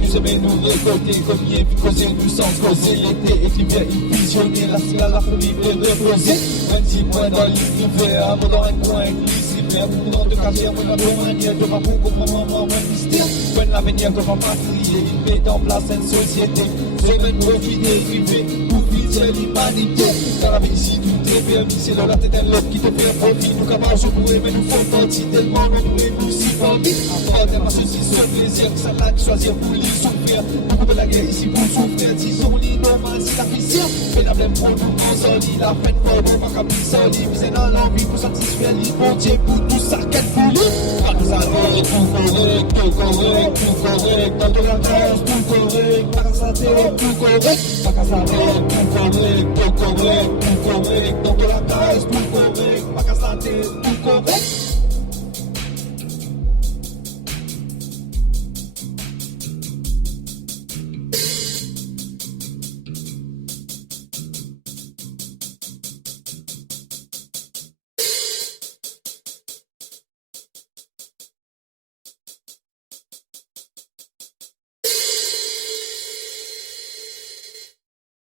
que nous aimons nous récolter, comme il est vu causer nous sans causer. L'été est l'hiver, il visionner, la cigale, la famille est reposer. 26 mois dans l'hiver, avant dans un coin glissé. Pour dans de carrière, moi, ma manière de ma peau, comme maman, mon mystère. When l'avenir que ma patrie, il met en place une société. Semaine profiter, arriver, pour vivre l'humanité. Dans la vie ici, tout est permis, c'est là la tête d'un l'autre qui te fait profit. Nous capables de courir, mais nous font partie tellement nombreux, nous si parmi. Après, ma ceci, ce plaisir, que ça l'a choisir pour lui souffrir. Beaucoup de la guerre ici pour souffrir, disons l'innormal, c'est la fissure. Mais la blême pour nous, en soli, la peine pour nous, pas comme soli. Mais c'est dans l'envie pour satisfaire l'immondier, pour tout ça qu'elle voulait. Parasaté, tout correct, tout correct, tout correct. Dans de la grâce, tout correct. Parasaté, tout correct. Parasaté, tout correct, tout correct, tout correct. Dans de la grâce, tout correct.